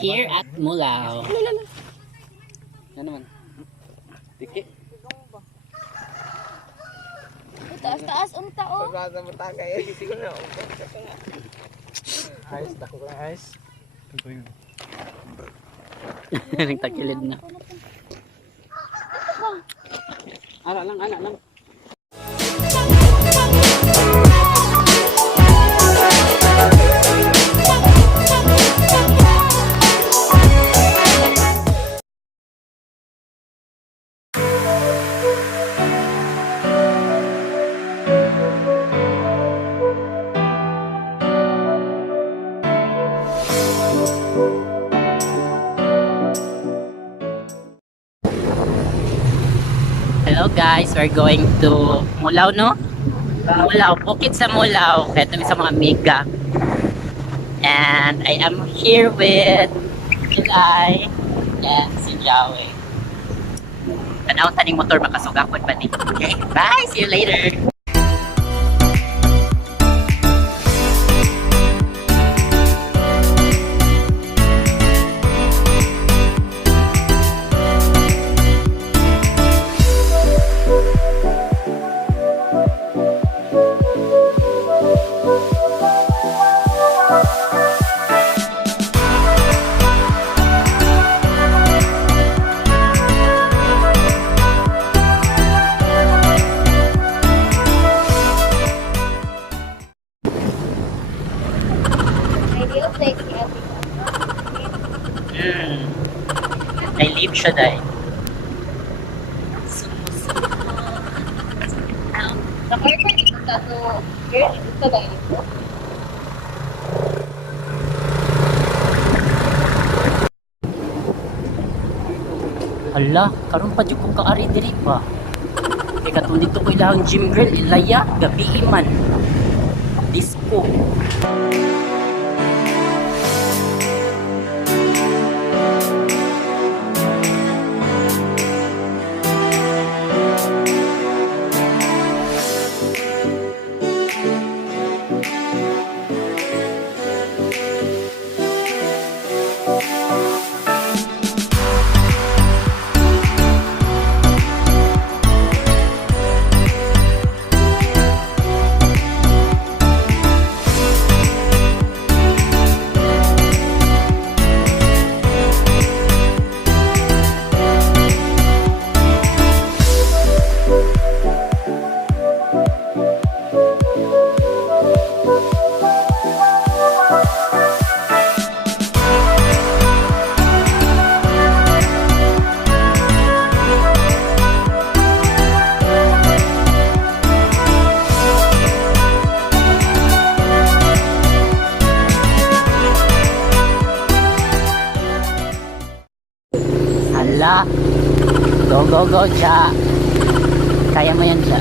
Here at Mulao. Ano naman? Tiki. Taas-taas unta oh. Pagkasa mo tagay. Siguro na. Ayos, dako ko ng ayos. Nagtakilid na. Ala lang. Hello guys, we're going to Mulao, no? Mulao, bukid sa Mulao. Kaya kami sa mga amiga. And I am here with Eli and si Jawe. Tanaw taning motor makasugakot pa ni. Okay, bye! See you later! I leave siya dahil. Sa kwarta dito sa to. Girl, dito ba ito? Hala, karon pa jud kong kaari diri pa. Kay katong dito ko ilang gym girl, ilaya, gabi man. Disco. Hala. Go, Cha. Kaya mo yan, Cha.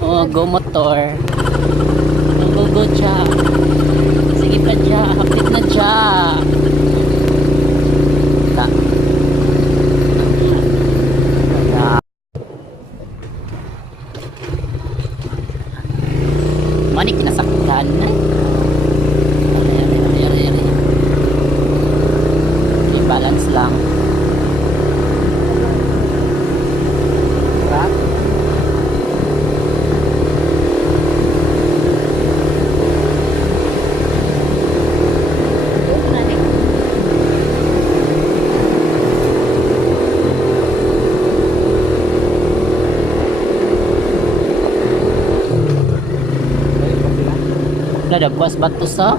Oh, go motor. Go, Cha. Sige pa, Cha. Hapit na, Cha. Ta. Mani kinasaktan na. I-balance lang. Nadagwas ba ito sa?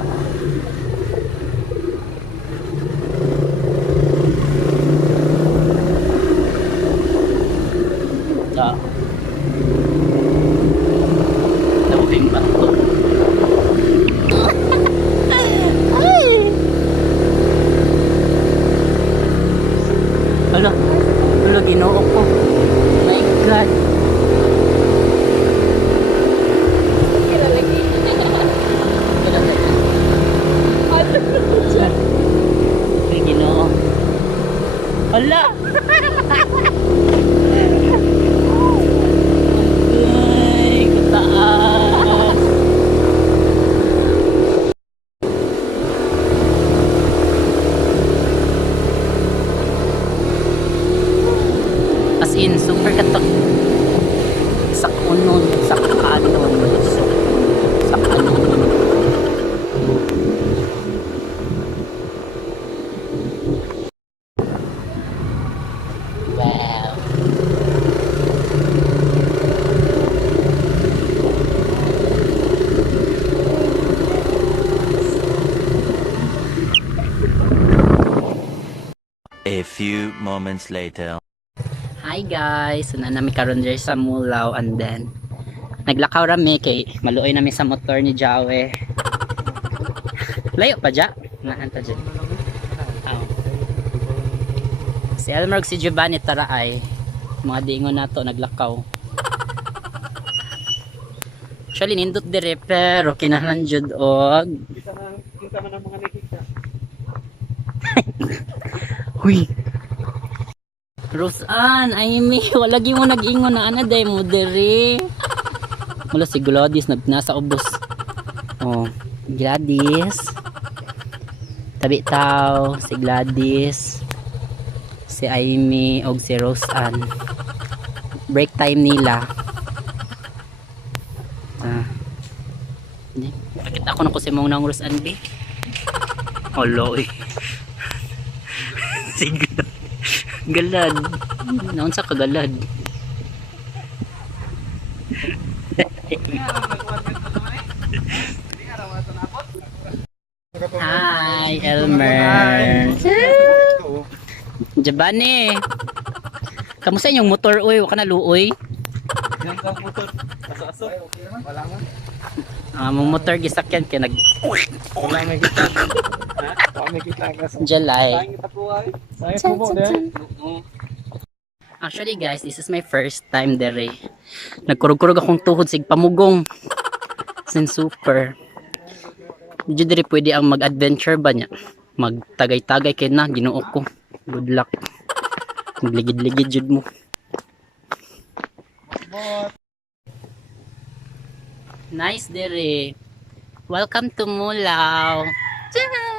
Lawing ba ito? Hala, ginoo ko. My God. Sin super katok sa kunon sa kanon sa kanon. Wow. A few moments later. Hi guys, na nami karon diri sa Mulaw and then naglakaw rami kay maluoy nami sa motor ni Jawe. Layo pa ja. Naan ta dyan. Oh. Si Elmer ug si Giovanni tara ay mga dingon nato naglakaw. Actually nindot dire pero kinahanglan jud og Kita man ang mga nakikita. huy. Rosan, ay mi, wala gi mo nag-ingon na ana day mo dere. Mula si Gladys nasa ubos. Oh, Gladys. Tabi tao si Gladys. Si Amy og si Rosan. Break time nila. Pakita ko na ko si mong nang Rosan B. Oloy. Sige. Galad. Naon sa kagalad. Hi, Elmer. Giovanni. Kamusta inyong motor uy? Wa ka na luoy? Yan ka motor. Aso-aso. Wala man. Mong motor gisakyan kay nag Wala may kita. Ha? Wala may kita ka. July. Sayang kita po ay. Sayang po din. Actually guys, this is my first time dere. Nagkurog-kurog akong tuhod sig pamugong. Sin super. Di diri pwede ang mag-adventure ba niya? Magtagay-tagay kay na Ginoo ko. Good luck. Magligid-ligid jud mo. Nice dere. Welcome to Mulaw. Tcharam!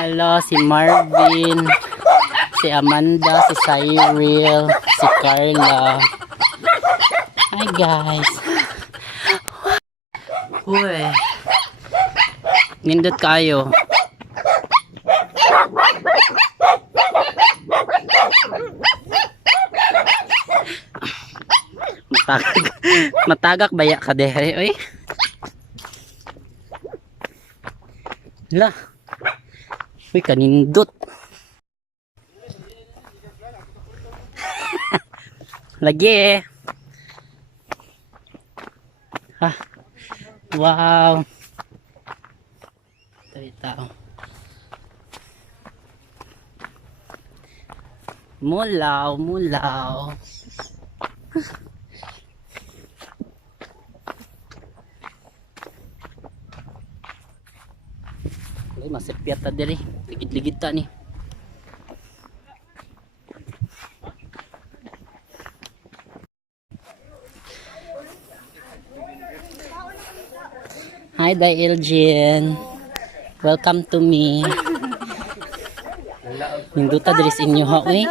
Hello, si Marvin, si Amanda, si Cyril, si Carla. Hi guys. Uy. Nindot kayo. Matagak baya ka dere, oy. Lah. Uy, kanindot. Lagi eh. Ha. Wow. Tayo tao. Mulaw, mulaw. Ay, masipyat ta diri. Ligid-ligid ta ni. Hi, Day Elgin. Welcome to me. Ninduta diri sa inyo ha, uy.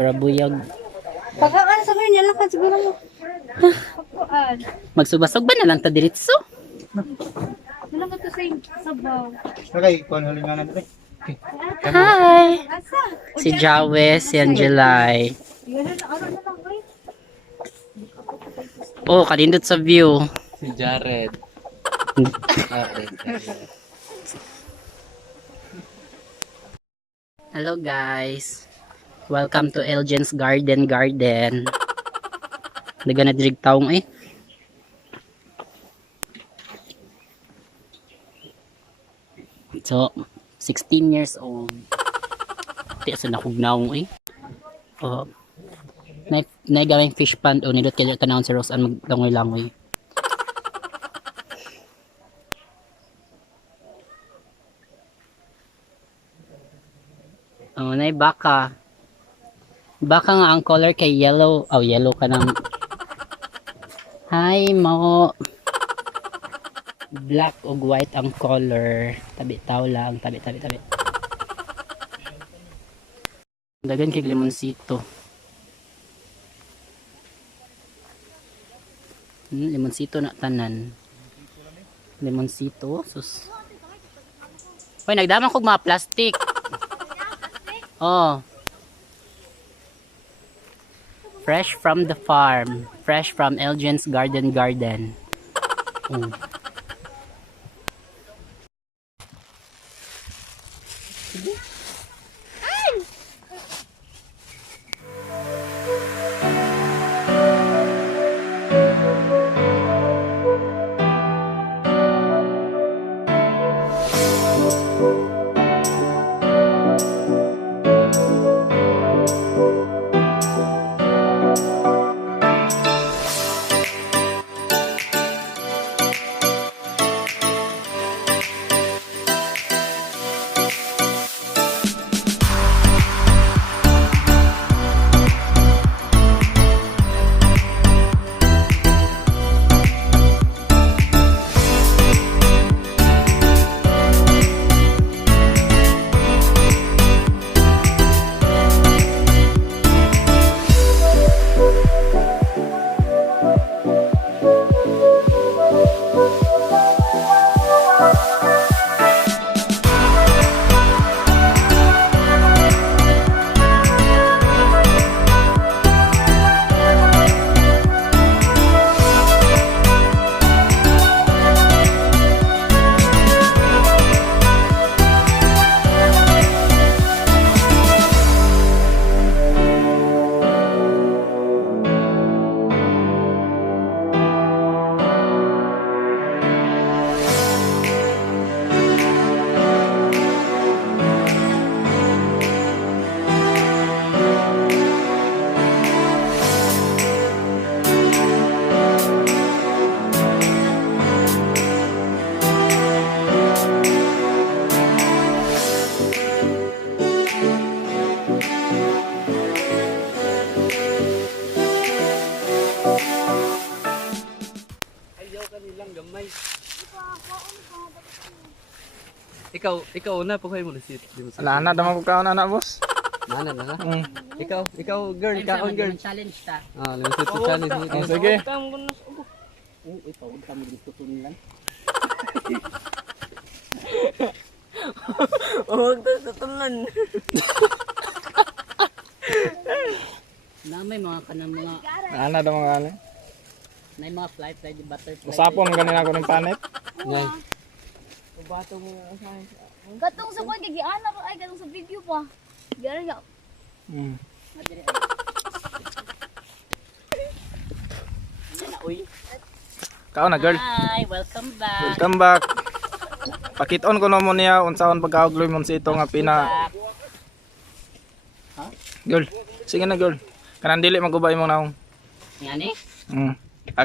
Para buyag. Pagkaan sa mga lakad siguro mo. Pagkaan. Magsubasog ba na lang ta diritso? Walang ka to sa sabaw. Okay, kung ano nga naman. Hi. Asa? Si Jawe, si Angelay. Yun na araw na lang ay. Oh, kanindot sa view. Si Jared. Hello guys. Welcome to Elgin's Garden. Daga na dirig taong eh. So, 16 years old. Tiya sa nakugnaong eh. Oh. Nay gawing fish pond o nidot kayo tanawon si Roseanne magdangoy-langoy. Oh, nay baka. Baka nga ang color kay yellow. Oh, yellow ka ng... Hi, mo. Black ug white ang color. Tabi tao lang. Tabi. Dagan kay limonsito. Limonsito na tanan. Limonsito. Sus. Hoy, nagdaman kog mga plastic. Oh. Fresh from the farm. Fresh from Elgin's Garden. Mm. Ikaw una po kayo mo nasit. Ana naman ko kaon ana boss. Nana na. Mm. Ikaw girl, kaon girl. Challenge ta. Ah, limited sa challenge. Oh, sige. Uy, pawag ka mo dito tunulan. Huwag to sa tulan. Namay mga kanang mga Ana daw mga ano. nay mga fly butterfly. Usapon ganina ako ng panit. Ngay. Katong sa kwan, gigiana ro ay, katong sa video pa. Gara ya. Mm. Uy. Kaon na girl. Hi, welcome back. Welcome back. Pakit-on ko na mo niya unsaon pagkaugloy mo sa ito nga pina. Girl, sige na girl. Kanang dili magubay mo naong. Yan eh.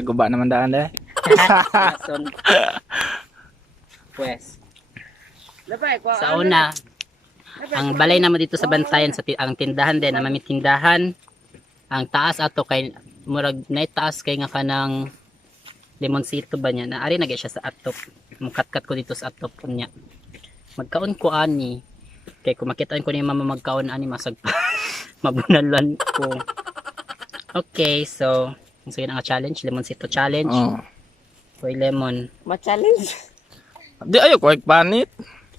Guba naman daan eh. Son. Pues. Sa una, ang balay naman dito sa Bantayan sa ang tindahan din, ang mamitindahan. Ang taas ato kay murag nay taas kay nga kanang limonsito ba niya. Naari na siya sa atop. Mukat-kat ko dito sa atop niya. Magkaon ko ani. Kay kung makitaan ko ni mama magkaon ani masag mabunalan ko. Okay, so sige na nga challenge, limonsito challenge. Oh. Koy lemon. Ma-challenge. Di ayo ko panit.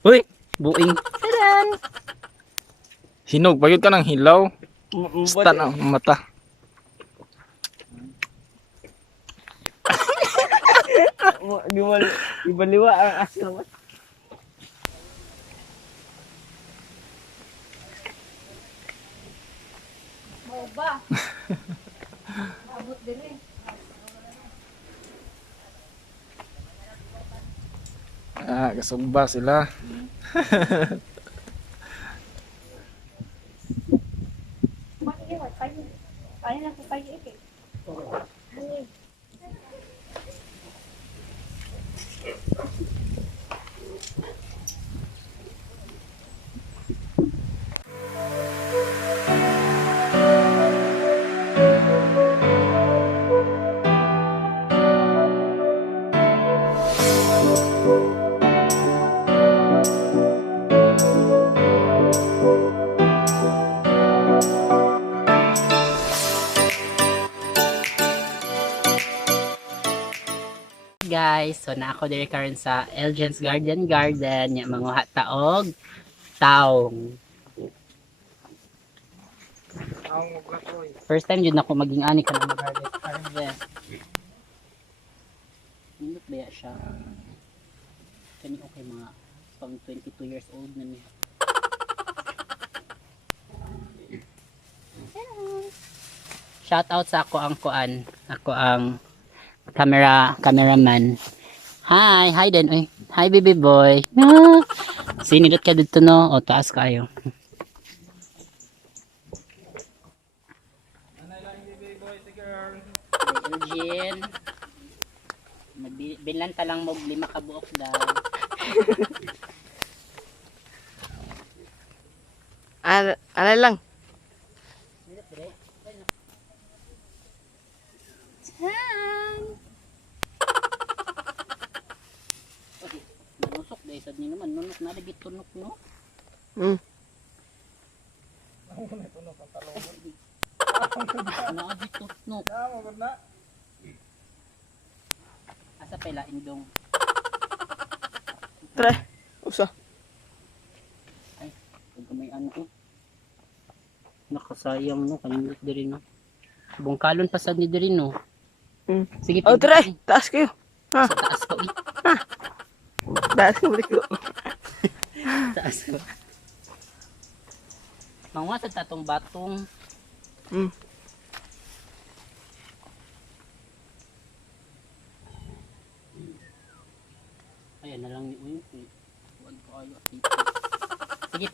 Uy, buing. Hinog pagod ka ng hilaw. Stan ang mata. Ibaliwa ang asal. Mau ba? Abot din eh. Kasugba sila. Kaya na ko kayo eh. Guys, so na ako diri karon sa Elgin's Garden nya mga taog taong. First time yun ako maging ani ka na mag-harvest. Nindot ba siya? Kani okay mga pang 22 years old na niya. Shout out sa ako ang kuan. Ako ang cameraman. Hi din. Uy. Hi baby boy. Ah. Sinidot ka dito no. O taas kayo. Eugene. Binlanta lang mo 5 ka buok daw. Alay lang. Nanusok dahil sad ni naman nunok na lagi tunok no. Naagi tunok. Asa pala indong. Tre. Usa. Ay, pag may ano ko. Nakasayang no kanindot diri no. Bungkalon pa sad ni diri no. Sige. Oh, tre. Taas kayo. Ha. Sa taas ko. Taas kayo balik ko. Taas ko. Mangwa sa tatong batong. Ayan na lang ni Uy. Huwag ko ayo. Sige,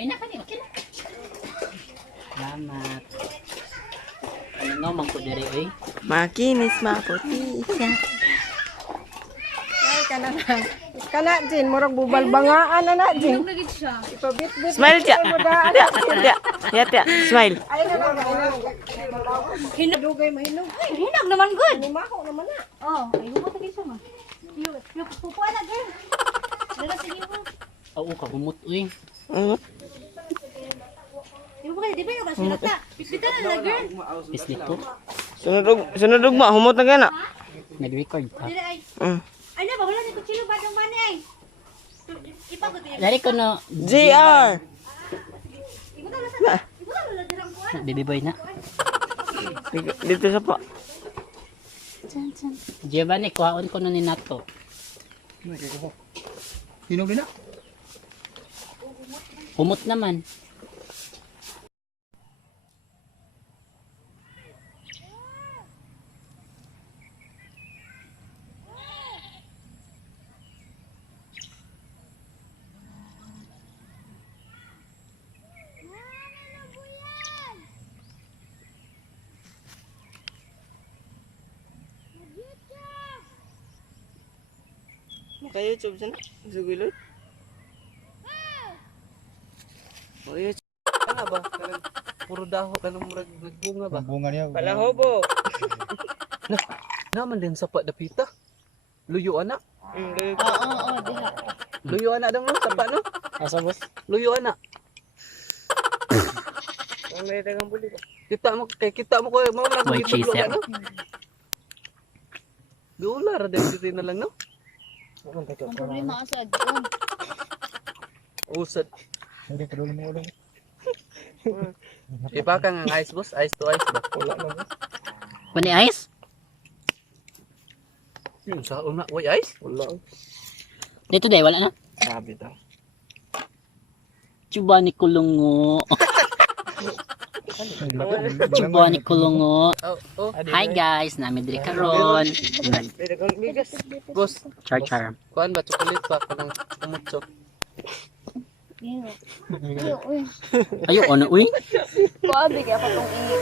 ay na kanina. Okay na. Salamat. Ano nga man ko diri oy? Makinis maputi siya. Ay, kana na. Kana Jin, murag bubal bangaan na Jin. Nagit siya. Ipabit-bit. Smile tiya. Tiya. Smile. Ay, na lang. Hinagugay mahinog. Ay, hinag naman good. Himaho naman na. Oh, ay humot lagi siya ma. Yung pupuan na girl. Dala sige mo. Oo, kahumot uy. Di ba di ba yung kasulata? Pipitan na girl. Pislito. Sunod ugma, humot na gana. Nag-record ka. Dili ay. Ay na ba wala ni kutsilo ba ng maneng? Ipagod yan. Dari ko no. JR. Igutan na sa. Igutan na dirang kuan. Baby boy na. Dito sa pa. Giovanni, kuhaon ko na ni Nato. Hinog din na. Humot naman. Maka-YouTube sana. Sugulod. O iya, ano ba? Kanang puro daho kanang murag nagbunga ba? Bunga niya. Palahobo. Naman din sapa dapita. Luyo anak. Oo, diha. Luyo anak dang no sapa no. Asa boss? Luyo anak. Ang may dagang buli ko. Kita mo ko mo na White cheese, yeah. no. Dolar din dito na lang no. Ang problema sa doon. Usad. Hindi ka dulo mo ulo. Iba ka ng ice boss, ice to ice ba? Wala na boss. Pani ice? Yun sa una, way ice? Wala. Dito day, wala na. Sabi daw. Chuba ni Kulungo. Chuba ni Kulungo. Oh. Hi guys, namin diri karon. May dagang bigas. Boss, Char. kuan ba chocolate pa kanang umutso? Uy. Ayo ono uy. Kuabi kaya pa tong i.